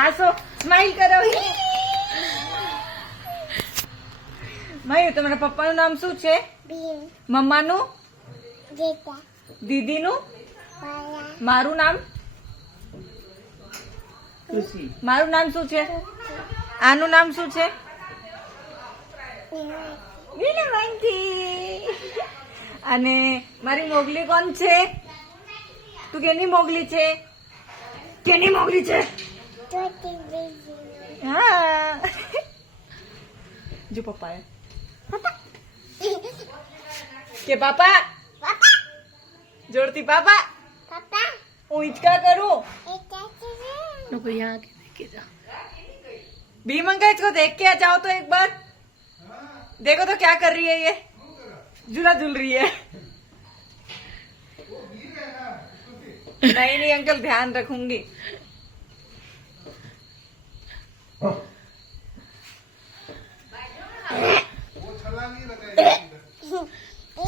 હાસો, smile કરો. મયુ, તમારા પપ્પાનું નામ શું છે? મમ્માનું? દીદીનું? મારું નામ? મારું નામ શું છે? આનું નામ શું છે? અને મારી મોગલી કોણ છે? તું કેની મોગલી છે? કેની મોગલી છે? હા. જો પપ્પા કે પાપા જોરથી પાપા હું હિચકા કરું. बी मंगा इसको देख के आ जाओ तो एक बार. देखो तो क्या कर रही है ये. झूला झूल रही है. नहीं नहीं अंकल ध्यान रखूंगी. वो छलांगी